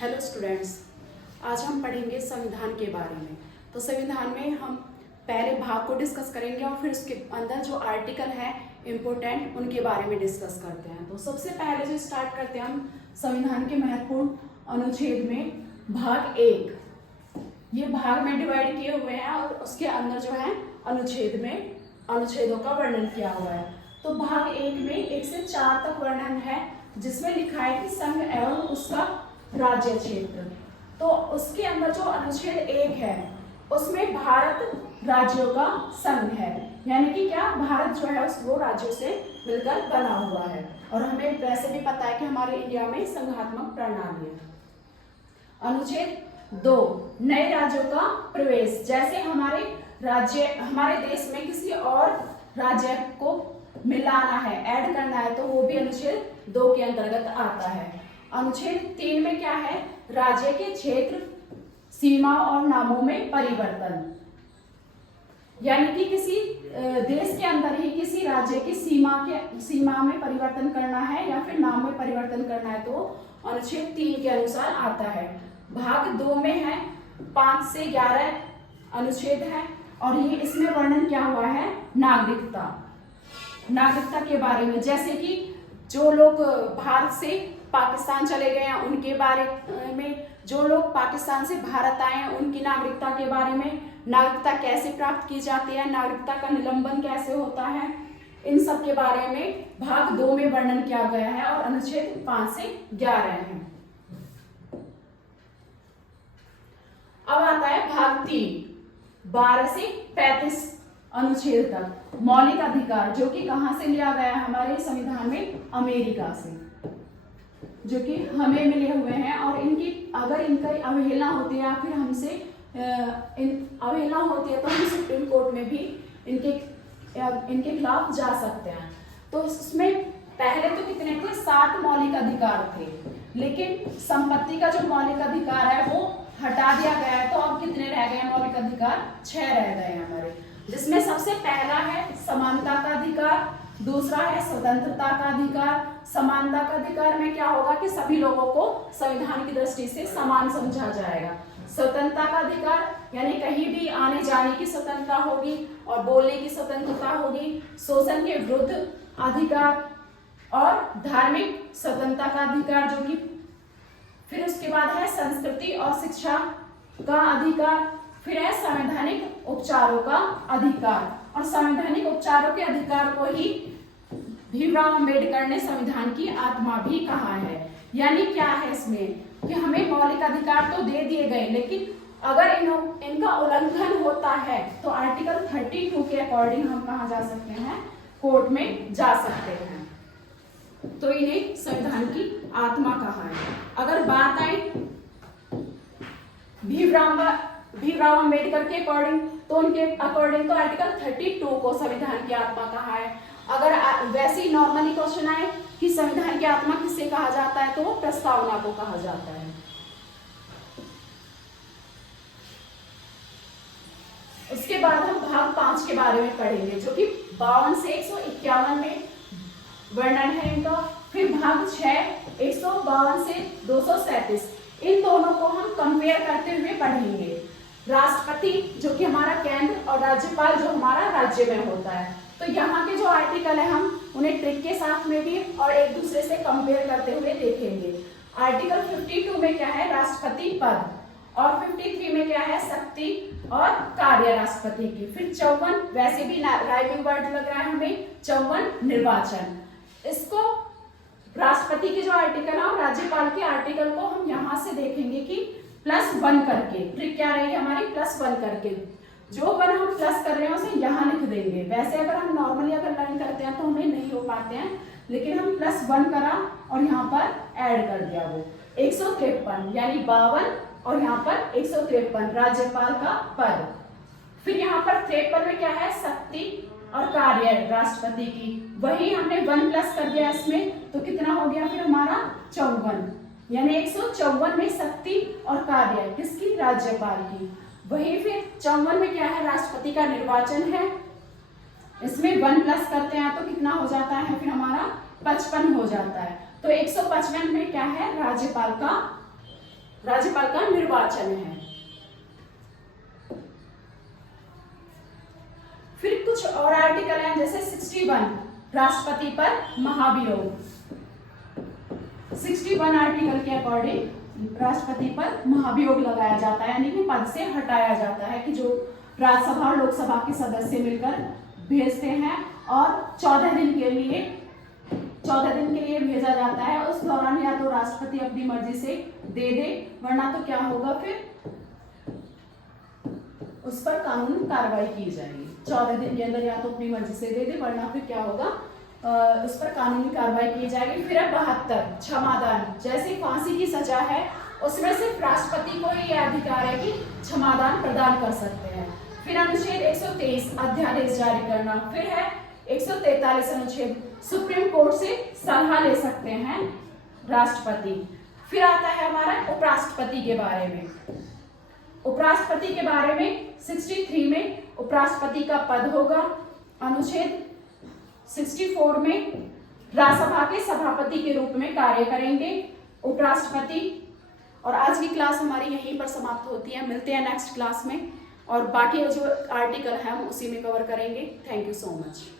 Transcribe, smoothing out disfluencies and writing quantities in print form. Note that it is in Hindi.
हेलो स्टूडेंट्स, आज हम पढ़ेंगे संविधान के बारे में। तो संविधान में हम पहले भाग को डिस्कस करेंगे और फिर उसके अंदर जो आर्टिकल है इम्पोर्टेंट उनके बारे में डिस्कस करते हैं। तो सबसे पहले जो स्टार्ट करते हैं हम संविधान के महत्वपूर्ण अनुच्छेद में भाग 1। ये भाग में डिवाइड किए हुए हैं और उसके अंदर जो है अनुच्छेद में अनुच्छेदों का वर्णन किया हुआ है। तो भाग 1 में 1 से 4 तक वर्णन है, जिसमें लिखा है कि संघ एवं उसका राज्य क्षेत्र। तो उसके अंदर जो अनुच्छेद 1 है उसमें भारत राज्यों का संघ है, यानी कि क्या भारत जो है वो राज्यों से मिलकर बना हुआ है। और हमें वैसे भी पता है कि हमारे इंडिया में संघात्मक प्रणाली है। अनुच्छेद 2 नए राज्यों का प्रवेश। जैसे हमारे देश में किसी और राज्य को मिलाना है, ऐड करना है, तो वो भी अनुच्छेद 2 के अंतर्गत आता है। अनुच्छेद 3 में क्या है? राज्य के क्षेत्र, सीमा और नामों में परिवर्तन। यानी कि किसी देश के अंदर ही किसी राज्य की सीमा में परिवर्तन करना है या फिर नाम में परिवर्तन करना है, तो अनुच्छेद 3 के अनुसार आता है। भाग 2 में है 5 से 11 अनुच्छेद है और ये इसमें वर्णन क्या हुआ है? नागरिकता के बारे में। जैसे कि जो लोग भारत से पाकिस्तान चले गए हैं उनके बारे में, जो लोग पाकिस्तान से भारत आए हैं उनकी नागरिकता के बारे में, नागरिकता कैसे प्राप्त की जाती है, नागरिकता का निलंबन कैसे होता है, इन सब के बारे में भाग 2 में वर्णन किया गया है और अनुच्छेद 5 से 11 है। अब आता है भाग 3 12 से 35 अनुच्छेद तक। मौलिक अधिकार, जो कि कहां से लिया गया है? हमारे संविधान में अमेरिका से, जो कि हमें मिले हुए हैं। और अगर इनकी अवहेलना होती है या फिर हमसे अवहेलना होती है तो हम सुप्रीम कोर्ट में भी इनके खिलाफ जा सकते हैं। तो इसमें पहले तो कितने थे? 7 मौलिक अधिकार थे, लेकिन संपत्ति का जो मौलिक अधिकार है वो हटा दिया गया है। तो अब कितने रह गए मौलिक अधिकार? 6 रह गए हैं हमारे, जिसमें सबसे पहला है समानता का अधिकार, दूसरा है स्वतंत्रता का अधिकार। समानता का अधिकार में क्या होगा कि सभी लोगों को संविधान की दृष्टि से समान समझा जाएगा। स्वतंत्रता का अधिकार यानी कहीं भी आने जाने की स्वतंत्रता होगी और बोलने की स्वतंत्रता होगी। शोषण के विरुद्ध अधिकार और धार्मिक स्वतंत्रता का अधिकार, जो कि फिर उसके बाद है संस्कृति और शिक्षा का अधिकार। फिर है संवैधानिक उपचारों का अधिकार, और संवैधानिक उपचारों के अधिकार को ही भीमराव अंबेडकर ने संविधान की आत्मा भी कहा है। यानी क्या है इसमें कि हमें मौलिक अधिकार तो दे दिए गए, लेकिन अगर इनका उल्लंघन होता है तो आर्टिकल 32 के अकॉर्डिंग हम कहाँ जा सकते हैं? कोर्ट में जा सकते हैं। तो इन्हें संविधान की आत्मा कहा है। अगर बात आई भीमराव अंबेडकर के अकॉर्डिंग, तो उनके अकॉर्डिंग तो आर्टिकल 32 को संविधान की आत्मा कहा है। अगर वैसे ही नॉर्मली क्वेश्चन आए कि संविधान की आत्मा किसे कहा जाता है, तो वो प्रस्तावना को कहा जाता है। उसके बाद हम भाग 5 के बारे में पढ़ेंगे, जो कि 52 से 151 में वर्णन है इनका। फिर भाग 6 152 से 237, इन दोनों को हम कंपेयर करते हुए पढ़ेंगे। राष्ट्रपति जो कि हमारा केंद्र और राज्यपाल जो हमारा राज्य में होता है। तो यहाँ के जो आर्टिकल है हम उन्हें ट्रिक के साथ में भी और एक दूसरे से कंपेयर करते हुए देखेंगे। आर्टिकल 52 में क्या है? राष्ट्रपति पद, और 53 में क्या है? शक्ति और कार्य राष्ट्रपति की। फिर 54, वैसे भी राइमिंग वर्ड लग रहा है हमें, 54 निर्वाचन। इसको राष्ट्रपति के जो आर्टिकल है और राज्यपाल के आर्टिकल को हम यहाँ से देखेंगे कि +1 करके। ट्रिक क्या रहेगी हमारी? +1 करके। जो वन हम प्लस कर रहे हैं उसे यहाँ लिख देंगे। वैसे अगर हम नॉर्मली लर्न करते हैं तो हमें नहीं हो पाते हैं, लेकिन हम +1 करा और यहाँ पर ऐड कर दिया वो 153, यानी 52 और यहाँ पर 153 राज्यपाल का पद। फिर यहाँ पर 53 में क्या है? शक्ति और कार्य राष्ट्रपति की। वही हमने 1 प्लस कर दिया इसमें, तो कितना हो गया फिर हमारा? 54, यानी 154 में शक्ति और कार्य किसकी? राज्यपाल की। वही फिर 54 में क्या है? राष्ट्रपति का निर्वाचन है। इसमें 1 प्लस करते हैं तो कितना हो जाता है फिर हमारा? 55 हो जाता है। तो 155 में क्या है? राज्यपाल का राज्यपाल का निर्वाचन है। फिर कुछ और आर्टिकल हैं, जैसे 61 राष्ट्रपति पर महाभियोग। 61 आर्टिकल के अकॉर्डिंग राष्ट्रपति पर महाभियोग लगाया जाता है, यानी कि पद से हटाया जाता है, कि जो राज्यसभा और लोकसभा के सदस्य मिलकर भेजते हैं और 14 दिन के लिए भेजा जाता है। उस दौरान या तो राष्ट्रपति अपनी मर्जी से दे दे, वरना तो क्या होगा, फिर उस पर कानूनी कार्रवाई की जाएगी। 14 दिन के अंदर या तो अपनी मर्जी से दे दे, वरना फिर क्या होगा, उस पर कानूनी कार्रवाई की जाएगी। फिर 72 क्षमादान। जैसे फांसी की सजा है, उसमें सिर्फ राष्ट्रपति को ही यह अधिकार है कि क्षमादान प्रदान कर सकते हैं। फिर अनुच्छेद 123 अध्यादेश जारी करना। फिर है 143 अनुच्छेद, सुप्रीम कोर्ट से सलाह ले सकते हैं राष्ट्रपति। फिर आता है हमारा उपराष्ट्रपति के बारे में। उपराष्ट्रपति के बारे में 63 में उपराष्ट्रपति का पद होगा। अनुच्छेद 64 में राज्यसभा के सभापति के रूप में कार्य करेंगे उपराष्ट्रपति। और आज की क्लास हमारी यहीं पर समाप्त होती है। मिलते हैं नेक्स्ट क्लास में, और बाकी जो आर्टिकल है हम उसी में कवर करेंगे। Thank you so much.